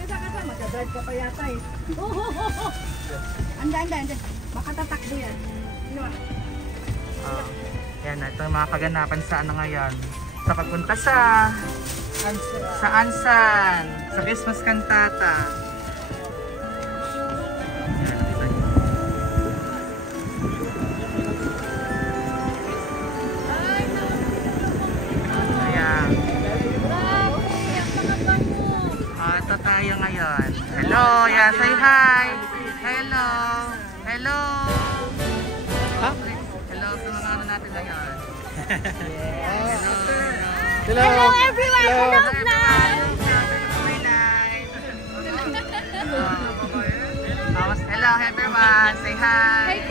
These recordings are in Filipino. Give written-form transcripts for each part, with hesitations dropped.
Kaya ka magdadrive ka pa yata eh. Anda. Baka tatakbo yan. Ano ba? Yan, ito yung mga kaganapan sa ano ngayon. Sa pagpunta sa Ansan. Sa Christmas Cantata. Ito tayo ngayon. Hello, yan, say hi. Hello. Hello. Ha? Hello sa mga ano natin ngayon. Hello. Hello everyone. Hello vlog. Hello everyone. Say hi.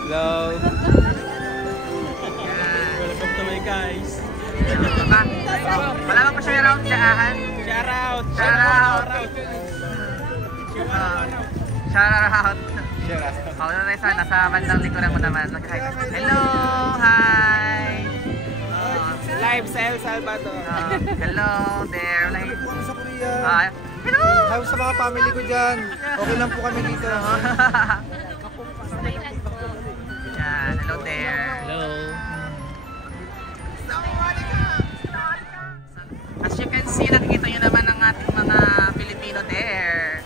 Hello. Welcome to my guys. Wala bang pa-shoutout dyan? Shoutout. Shoutout. Ako na tayo sana sa bandang likuran mo naman. Hello! Hi! Live sa El Salvador. Hello there. Ako sa Korea. Hello! Hi sa mga family ko dyan. Okay lang po kami dito. Yan, hello there. Hello. As you can see, nakikita nyo naman ang ating mga Pilipino there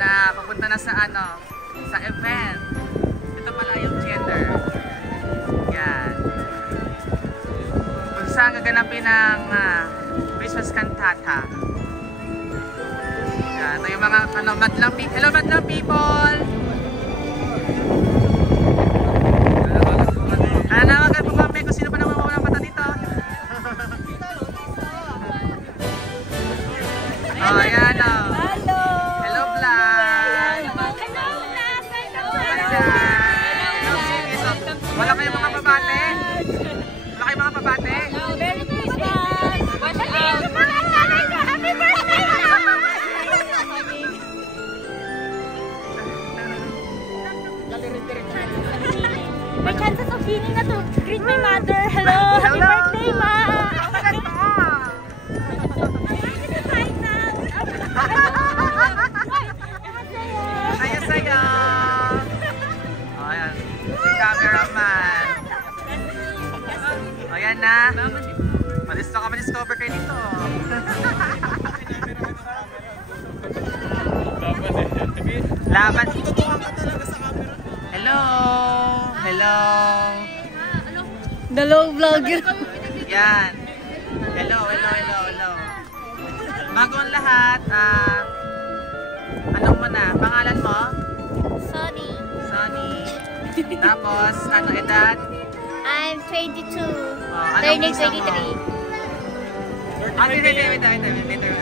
na papunta na sa ano, sa event. Ito pala yung gender. Yan. Kung saan gaganapin ang Christmas Cantata. Yan. Ito yung mga ano, madlang people. Hello madlang people! Nanawagan po kami kung sino pa naman walang mata dito. Oh, ayan o. Hello. Hello vlog. Wala kayong mga pabate? Wala kayong mga pabate? Merry Christmas. Happy birthday. May chances of feeling na to. Greet my mother. Hello. Happy birthday, ma. Saya-saya. Oh, ayan. Si cameraman. Oh, ayan na. Madiscover kayo dito. Laban. Hello. Hello. Hello, vlogger. Yan. Hello. Bago ang lahat, anong mo na? Pangalan mo? Sorry. Sonny. Tapos, ano edad? I'm 22. Anong Turning visa mo? 23. Later.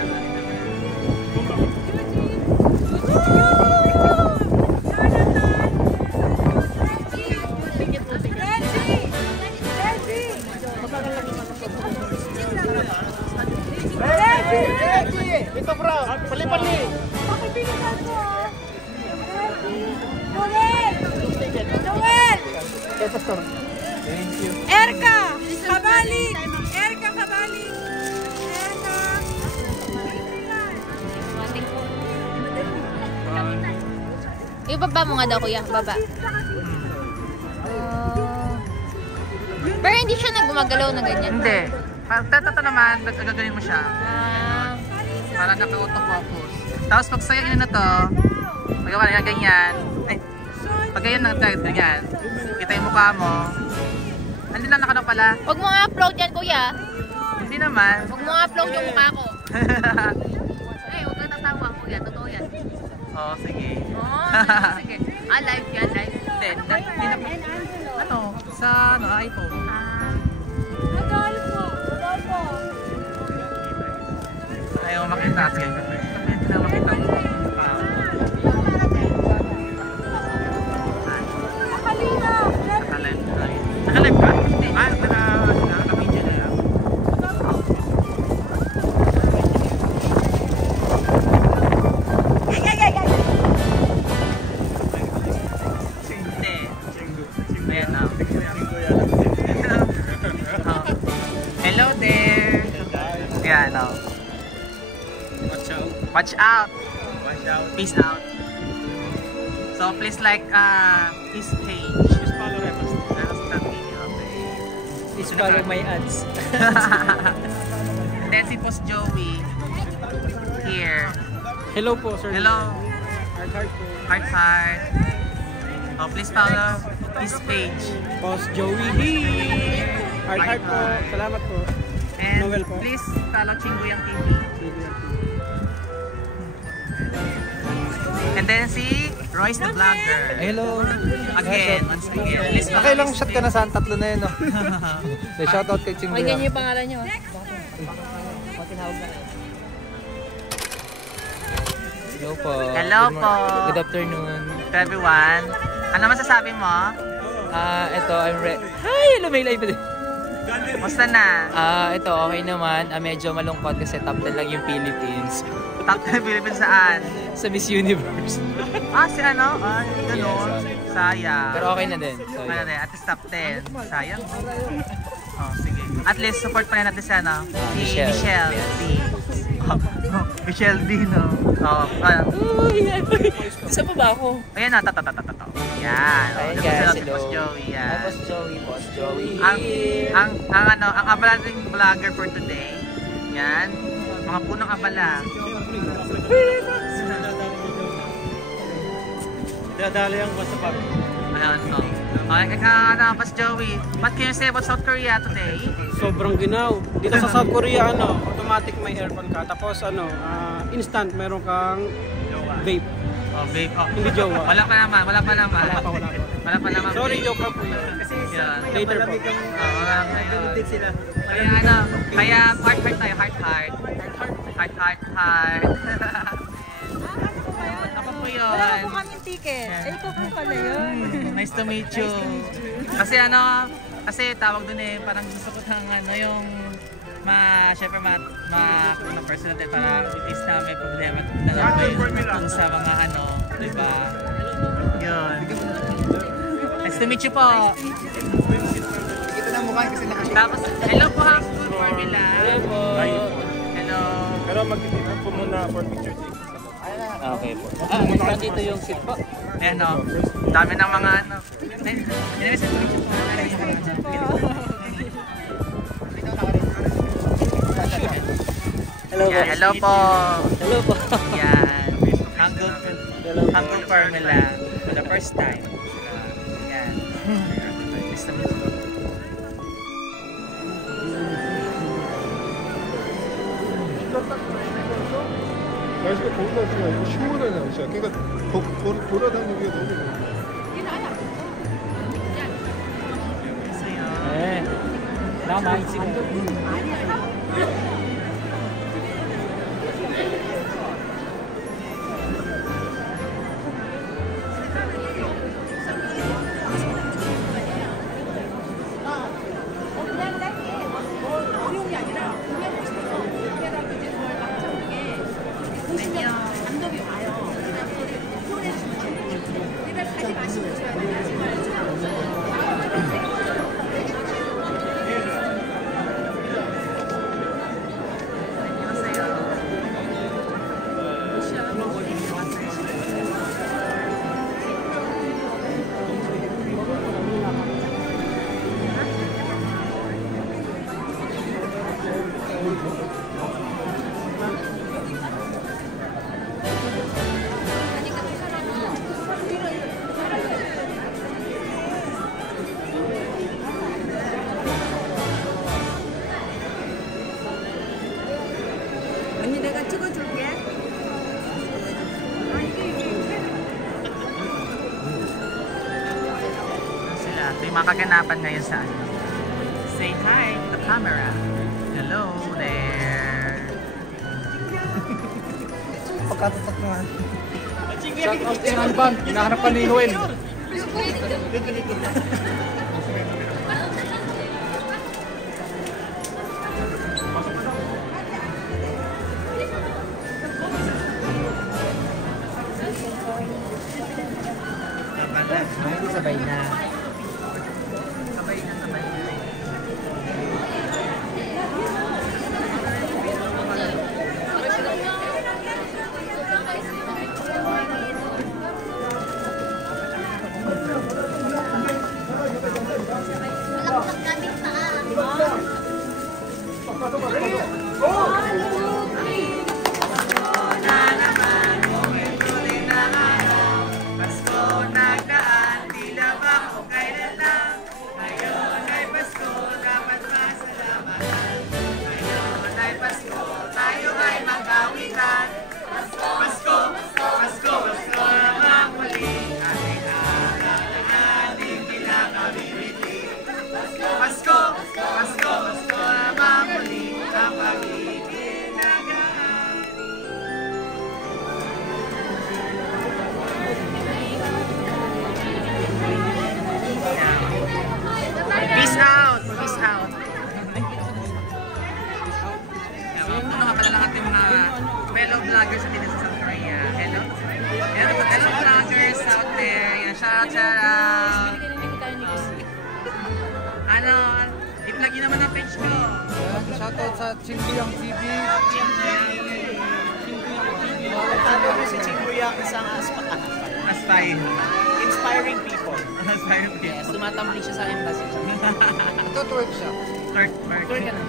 Ito bro, pali-pali. Joel! Thank you. Erka! Kabalik! Erka! Ibaba mo nga daw kuya, baba. Pero hindi siya nagumagalaw na ganyan. Hindi. Tato naman, gagawin mo siya. Para naka-auto-focus. Tapos pag sa'yo ino na to, magawa na ganyan. Pag ganyan na ganyan. Kita yung mukha mo. Hindi lang nakano pala. Huwag mo nga-upload yan kuya. Hindi naman. Huwag mo nga-upload yung mukha ko. Ay, huwag ka tatawa kuya, totoo yan. Oo, sige. Sige. Live yan, live. Hindi naman. Ano? Sa iPhone. Rodolfo! Ayaw makita. Sige. Hindi na makita mo. Nakalive ka? Hindi. Naka-video na yan. Hindi. Ayan na. Hello there. channel. Watch out. Watch out. Watch out. Peace out. So please like his page. Just follow Repas. That's the video. Okay. Please follow my ads. And then si Boss Joey. Here. Hello po, sir. Hello. Heart po. Heart. Oh, please follow his page. Boss Joey. Heart po. Salamat po. And Noel po. please follow Chingguyang TV. And then si Royce the Vlogger. Hello. Again, once again. Please follow Okay lang, his shot ka na saan? Tatlo na yun, no? Shoutout kay Okay, Chingboy. ganyan yung pangalan nyo. Matinawag na kayo. Hello po. Hello po. Good afternoon. to everyone. Ano masasabi mo? Ito, I'm ready. Hi! Hello, may live din. Musta na? Ito, okay naman. Medyo malungkot kasi top 10 lang yung Philippines. Top 10 Philippines saan? Sa Miss Universe. Si ano? Ganun. Sayang. Pero okay na din. So, Ano na, at least top 10. Sayang. Oh, sige. At least support pa rin natin si ano? Si Michelle. Michelle D. Michelle D, no? Isa pa ba ako? Ayan na, Yan. Ayun Ito guys, si Boss Joey, yan. Boss Joey. Ang abala ring vlogger for today. Yan. Mga punong abala. Dadali ang basta pa. Ayan, no. Okay, Boss Joey, what can you say about South Korea today? Sobrang ginaw. Dito sa South Korea, automatic may aircon ka. Tapos instant meron kang vape. Oh, babe. Oh. Hindi jowa. Wala pa naman. Wala pa. Sorry, Joke lang po yun. yan. Later po. Wala ngayon. Kaya heart tayo, heart. Ako po yun. Wala po kaming ticket. Ay, ito po pala yun. Nice to meet you. Kasi tawag dun parang gusto ko yung syempre personal din para is na may problema tungkol sa mga diba? Yun. Nice to meet you po. Kita na mukha kasi Tapos, hello po ha, School Formula. Hello po. Hello. Pero magtitipid po muna for picture taking. Okay po. Dito yung seat po. Ayan o. Dami ng mga Anyways, nice to meet you po. Hello po. Hello po. Hello po. Yan. Hanggang Formula for the first time. Yan. Nice to meet you. 날씨가 더운 날씨가 아니고 시원한 날씨야. 그러니까 돌아다니기가 너무 좋아. Eh, na 많이 찍은 거. 언니 내가 찍어줄게. Sila. Ito yung mga kaganapan ngayon sa Say hi to the camera. Hello there. Pagkatatak naman. Shout out kay Ranban. Hinahanap pa ni Noel. Sabay na. Peace out! Peace out! Ano nga pala lang ating mga fellow vloggers sa sa South Korea. Hello? Hello vloggers out there. Yan, shout out! Ano? I-plug yun naman ang page ko. Shoutout sa Chingbuyang TV. Tawag mo si Chingbuyang isang Aspire. inspiring people. Aspire po. Yes, tumatambling siya sa embassy. Ito-twerk siya. Tour ka na.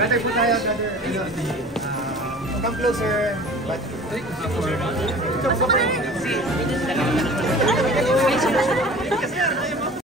Gather po tayo, gather. Come closer. But, Si.